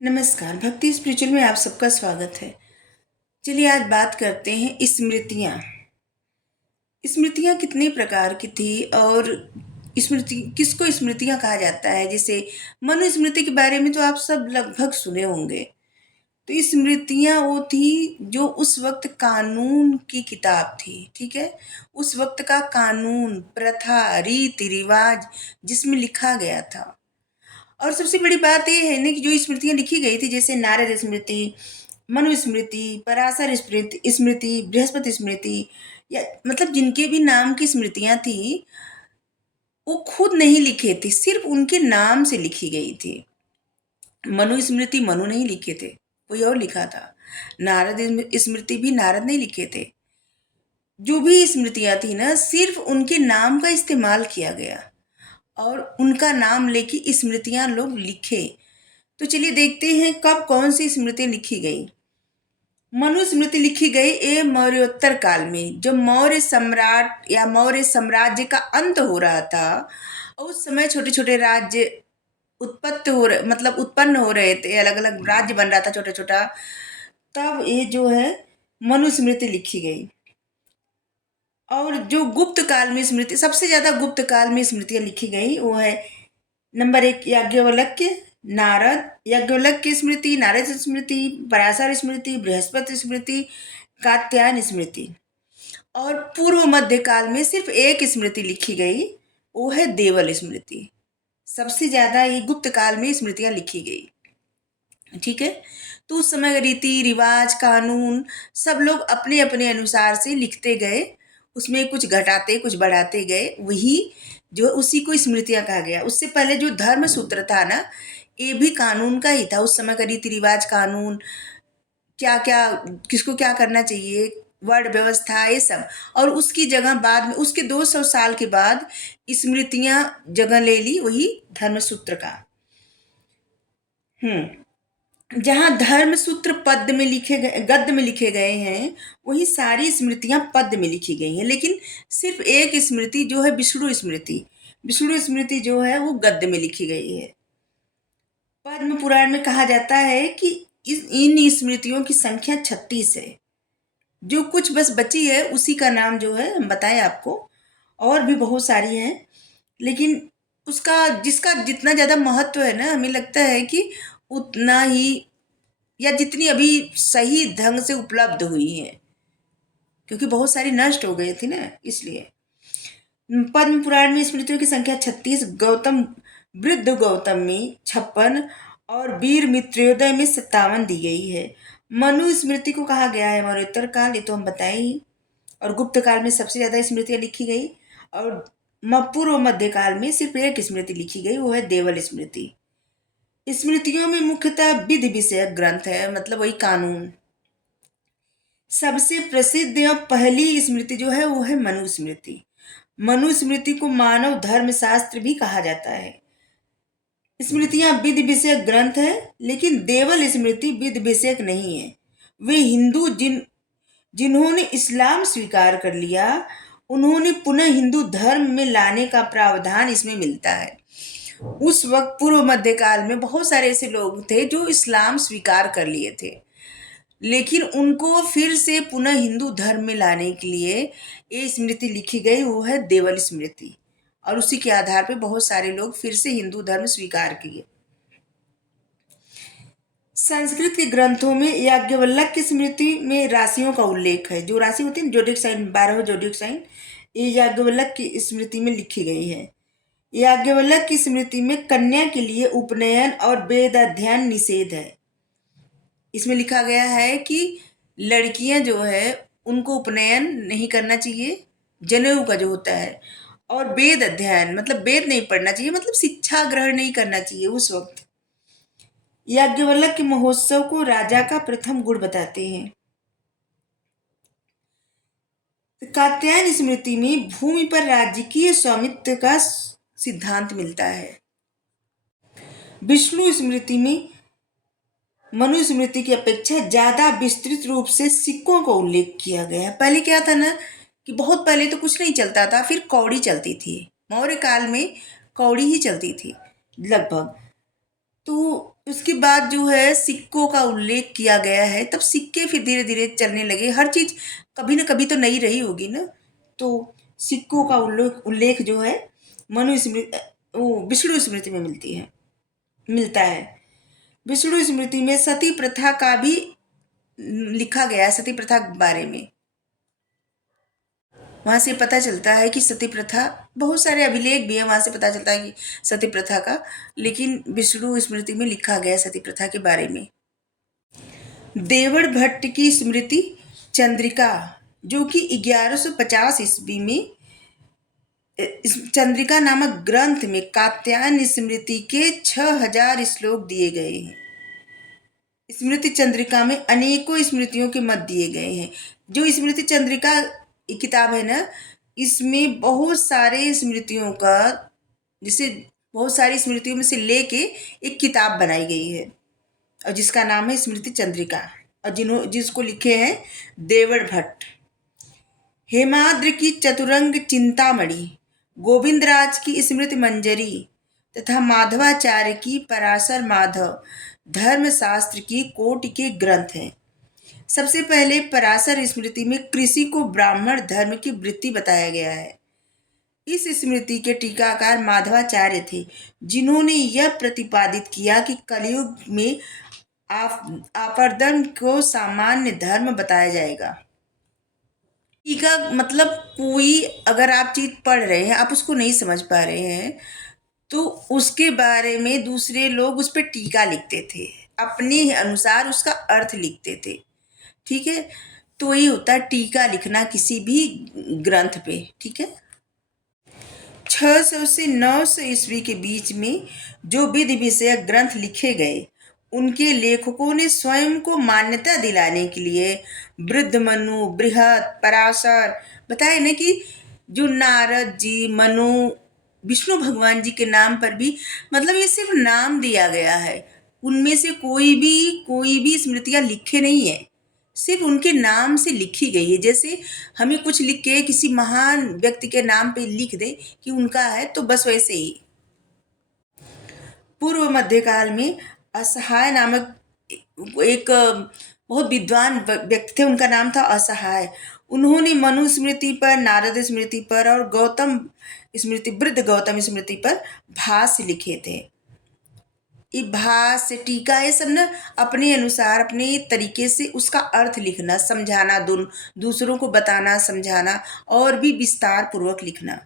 नमस्कार, भक्ति स्पिरिचुअल में आप सबका स्वागत है। चलिए आज बात करते हैं स्मृतियाँ। स्मृतियाँ कितने प्रकार की थी और स्मृति किसको स्मृतियाँ कहा जाता है। जैसे मनुस्मृति के बारे में तो आप सब लगभग सुने होंगे। तो स्मृतियाँ वो थी जो उस वक्त कानून की किताब थी, ठीक है। उस वक्त का कानून, प्रथा, रीति रिवाज जिसमें लिखा गया था। और सबसे बड़ी बात ये है ना कि जो स्मृतियाँ लिखी गई थी, जैसे नारद स्मृति, मनुस्मृति, पराशर स्मृति स्मृति, बृहस्पति स्मृति, या मतलब जिनके भी नाम की स्मृतियाँ थी, वो खुद नहीं लिखे थे, सिर्फ उनके नाम से लिखी गई थी। मनुस्मृति मनु नहीं लिखे थे, कोई और लिखा था। नारद स्मृति भी नारद नहीं लिखे थे। जो भी स्मृतियाँ थी ना, सिर्फ उनके नाम का इस्तेमाल किया गया और उनका नाम लेके स्मृतियाँ लोग लिखे। तो चलिए देखते हैं कब कौन सी स्मृति लिखी गई। मनुस्मृति लिखी गई ए मौर्योत्तर काल में, जब मौर्य सम्राट या मौर्य साम्राज्य का अंत हो रहा था और उस समय छोटे छोटे राज्य उत्पन्न हो रहे थे, अलग अलग राज्य बन रहा था छोटा छोटा। तब ये जो है मनुस्मृति लिखी गई। और जो गुप्त काल में स्मृति, सबसे ज्यादा गुप्त काल में स्मृतियां लिखी गई, वो है नंबर 1 याज्ञवल्क्य, नारद, याज्ञवल्क्य स्मृति, नारद स्मृति, पराशर स्मृति, बृहस्पति स्मृति, कात्यायन स्मृति। और पूर्व मध्य काल में सिर्फ एक स्मृति लिखी गई, वो है देवल स्मृति। सबसे ज्यादा ये गुप्त काल में स्मृतियां लिखी गई, ठीक है। तो उस समय रीति रिवाज, कानून, सब लोग अपने अपने अनुसार से लिखते गए, उसमें कुछ घटाते कुछ बढ़ाते गए, वही जो उसी को स्मृतियां कहा गया। उससे पहले जो धर्म सूत्र था ना, ये भी कानून का ही था। उस समय का रीति रिवाज, कानून, क्या क्या, किसको क्या करना चाहिए, वर्ण व्यवस्था, ये सब। और उसकी जगह बाद में, उसके 200 साल के बाद स्मृतियां जगह ले ली वही धर्मसूत्र का। जहाँ धर्म सूत्र पद में लिखे गए, गद्य में लिखे गए हैं, वही सारी स्मृतियां पद में लिखी गई हैं। लेकिन सिर्फ एक स्मृति जो है विष्णु स्मृति, विष्णु स्मृति जो है वो गद्य में लिखी गई है। पद्म पुराण में कहा जाता है कि इन स्मृतियों की संख्या 36 है। जो कुछ बस बची है उसी का नाम जो है हम बताएं आपको। और भी बहुत सारी हैं, लेकिन उसका जिसका जितना ज़्यादा महत्व है ना, हमें लगता है कि उतना ही, या जितनी अभी सही ढंग से उपलब्ध हुई है, क्योंकि बहुत सारी नष्ट हो गई थी ना, इसलिए। पद्म पुराण में स्मृतियों की संख्या 36, गौतम वृद्ध गौतम में 56 और वीर मित्रोदय में 57 दी गई है। मनु स्मृति को कहा गया है मौर्योत्तर काल, ये तो हम बताए ही। और गुप्त काल में सबसे ज्यादा स्मृतियां लिखी गई। और पूर्व मध्य काल में सिर्फ एक स्मृति लिखी गई, वो है देवल स्मृति। स्मृतियों में मुख्यतः विधि विषयक ग्रंथ है, मतलब वही कानून। सबसे प्रसिद्ध और पहली स्मृति जो है वो है मनुस्मृति। मनुस्मृति को मानव धर्म शास्त्र भी कहा जाता है। स्मृतियां विधि विषयक ग्रंथ है, लेकिन देवल स्मृति विधि विषयक नहीं है। वे हिंदू जिन्होंने इस्लाम स्वीकार कर लिया, उन्होंने पुनः हिंदू धर्म में लाने का प्रावधान इसमें मिलता है। उस वक्त पूर्व मध्य काल में बहुत सारे ऐसे लोग थे जो इस्लाम स्वीकार कर लिए थे, लेकिन उनको फिर से पुनः हिंदू धर्म में लाने के लिए ये स्मृति लिखी गई, वो है देवल स्मृति। और उसी के आधार पे बहुत सारे लोग फिर से हिंदू धर्म स्वीकार किए। संस्कृत के ग्रंथों में याज्ञवल्क्य की स्मृति में राशियों का उल्लेख है। जो राशि होती है ना, जोडिक साइन, 12 जोडिक साइन, ये याज्ञवल्क्य की स्मृति में लिखी गई है। याज्ञवल्क्य की स्मृति में कन्या के लिए उपनयन और वेद अध्ययन निषेध है। इसमें लिखा गया है कि लड़कियां जो है उनको उपनयन नहीं करना चाहिए, जनेऊ का जो होता है, और वेद अध्ययन मतलब वेद नहीं पढ़ना चाहिए, मतलब शिक्षा ग्रहण नहीं करना चाहिए उस वक्त। याज्ञवल्क्य के महोत्सव को राजा का प्रथम गुण बताते हैं। कात्यायन स्मृति में भूमि पर राजकीय स्वामित्व का सिद्धांत मिलता है। विष्णु स्मृति में मनुस्मृति की अपेक्षा ज्यादा विस्तृत रूप से सिक्कों का उल्लेख किया गया है। पहले क्या था ना कि बहुत पहले तो कुछ नहीं चलता था, फिर कौड़ी चलती थी। मौर्य काल में कौड़ी ही चलती थी लगभग। तो उसके बाद जो है सिक्कों का उल्लेख किया गया है, तब सिक्के फिर धीरे धीरे चलने लगे। हर चीज कभी ना कभी तो नई रही होगी ना। तो सिक्कों का उल्लेख उल्लेख जो है मनु स्मृति, वो विष्णु स्मृति में मिलता है। विष्णु स्मृति में सती प्रथा का भी लिखा गया है, सती प्रथा के बारे में। वहां से पता चलता है कि सती प्रथा, बहुत सारे अभिलेख भी है, वहां से पता चलता है कि सती प्रथा का, लेकिन विष्णु स्मृति में लिखा गया है सती प्रथा के बारे में। देवड़ भट्ट की स्मृति चंद्रिका, जो कि 1150 ईस्वी में इस चंद्रिका नामक ग्रंथ में कात्यायन स्मृति के 6000 श्लोक दिए गए हैं। स्मृति चंद्रिका में अनेकों स्मृतियों के मत दिए गए हैं। जो स्मृति चंद्रिका किताब है ना, इसमें बहुत सारे स्मृतियों का, जिसे बहुत सारी स्मृतियों में से लेके एक किताब बनाई गई है, और जिसका नाम है स्मृति चंद्रिका, और जिसको लिखे हैं देवड़ भट्ट। हेमाद्र की चतुरंग चिंतामणि, गोविंदराज की स्मृति मंजरी तथा माधवाचार्य की पराशर माधव धर्मशास्त्र की कोटि के ग्रंथ हैं। सबसे पहले पराशर स्मृति में कृषि को ब्राह्मण धर्म की वृत्ति बताया गया है। इस स्मृति के टीकाकार माधवाचार्य थे, जिन्होंने यह प्रतिपादित किया कि कलयुग में आपर्दन को सामान्य धर्म बताया जाएगा। टीका मतलब कोई, अगर आप चीज पढ़ रहे हैं, आप उसको नहीं समझ पा रहे हैं, तो उसके बारे में दूसरे लोग उस पर टीका लिखते थे, अपने अनुसार उसका अर्थ लिखते थे। ठीक है, तो ये होता है टीका लिखना किसी भी ग्रंथ पे। ठीक है, 600 से 900 ईस्वी के बीच में जो विधि विषयक ग्रंथ लिखे गए, उनके लेखकों ने स्वयं को मान्यता दिलाने के लिए वृद्ध मनु, बृहत, पराशर बताए ना, कि जो नारद जी, मनु, विष्णु भगवान जी के नाम पर भी, मतलब ये सिर्फ नाम दिया गया है, उनमें से कोई भी स्मृतियां लिखे नहीं है, सिर्फ उनके नाम से लिखी गई है। जैसे हमें कुछ लिख के किसी महान व्यक्ति के नाम पे लिख दे कि उनका है, तो बस वैसे ही। पूर्व मध्यकाल में असहाय नामक एक बहुत विद्वान व्यक्ति थे, उनका नाम था असहाय। उन्होंने मनु स्मृति पर, नारद स्मृति पर और गौतम स्मृति, वृद्ध गौतम स्मृति पर भाष्य लिखे थे। ये भाष्य, टीका, ये सब ना अपने अनुसार, अपने तरीके से उसका अर्थ लिखना, समझाना, दूसरों को बताना, समझाना, और भी विस्तार पूर्वक लिखना।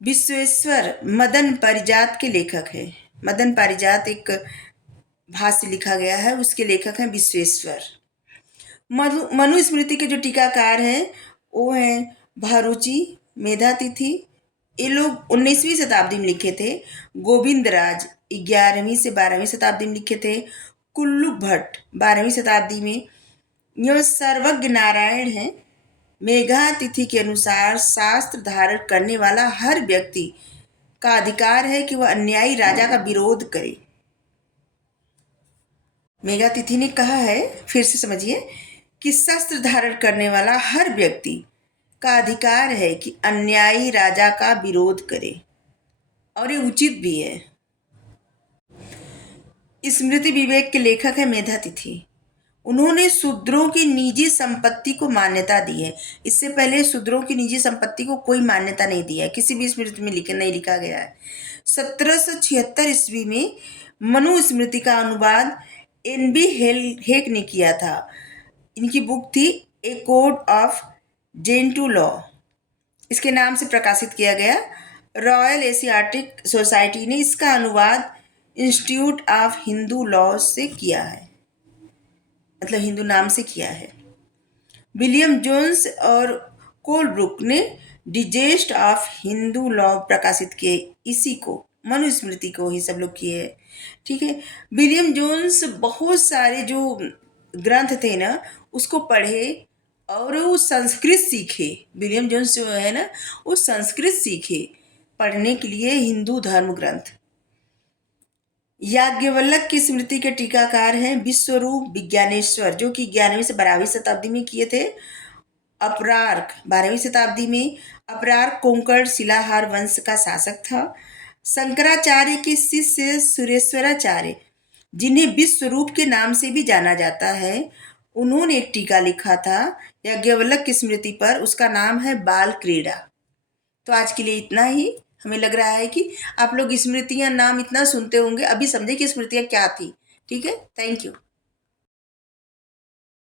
विश्वेश्वर मदन पारिजात के लेखक है। मदन पारिजात एक भाष्य लिखा गया है, उसके लेखक हैं विश्वेश्वर। मनु स्मृति के जो टीकाकार हैं वो हैं भारुचि, मेधातिथि, ये लोग 19वीं शताब्दी में लिखे थे। गोविंदराज 11वीं से 12वीं शताब्दी में लिखे थे। कुल्लू भट्ट 12वीं शताब्दी में। यह सर्वज्ञ नारायण हैं। मेघातिथि के अनुसार शास्त्र धारण करने वाला हर व्यक्ति का अधिकार है कि वह अन्यायी राजा का विरोध करे। मेघातिथि ने कहा है, फिर से समझिए, कि शस्त्र धारण करने वाला हर व्यक्ति का अधिकार है कि अन्यायी राजा का विरोध करे, और ये उचित भी है। स्मृति विवेक के लेखक है मेधातिथि। उन्होंने शूद्रों की निजी संपत्ति को मान्यता दी है। इससे पहले शूद्रों की निजी संपत्ति को कोई मान्यता नहीं दी है, किसी भी स्मृति में नहीं लिखा गया है। 1776 ईस्वी में मनु स्मृति का अनुवाद NB हेक ने किया था। इनकी बुक थी ए कोड ऑफ जेंटू लॉ, इसके नाम से प्रकाशित किया गया। रॉयल एशियाटिक सोसाइटी ने इसका अनुवाद इंस्टीट्यूट ऑफ हिंदू लॉ से किया है, मतलब हिंदू नाम से किया है। विलियम जोन्स और कोलब्रुक ने डिजेस्ट ऑफ हिंदू लॉ प्रकाशित किए, इसी को, मनुस्मृति को ही सब लोग किए। ठीक है, विलियम जोन्स बहुत सारे जो ग्रंथ थे ना उसको पढ़े और वो संस्कृत सीखे। विलियम जोन्स जो है ना वो संस्कृत सीखे पढ़ने के लिए हिंदू धर्म ग्रंथ। याज्ञवल्क्य की स्मृति के टीकाकार हैं विश्वरूप विज्ञानेश्वर, जो कि 11वीं से 12वीं शताब्दी में किए थे। अपरार्क 12वीं शताब्दी में। अपरार्क कोंकण शिलाहार वंश का शासक था। शंकराचार्य के शिष्य सुरेश्वराचार्य जिन्हें विश्व रूप के नाम से भी जाना जाता है, उन्होंने एक टीका लिखा था याज्ञवल्क्य की स्मृति पर। उसका नाम है बाल क्रीड़ा। तो आज के लिए इतना ही। हमें लग रहा है कि आप लोग स्मृतियां नाम इतना सुनते होंगे, अभी समझे कि स्मृतियां क्या थी। ठीक है, थैंक यू।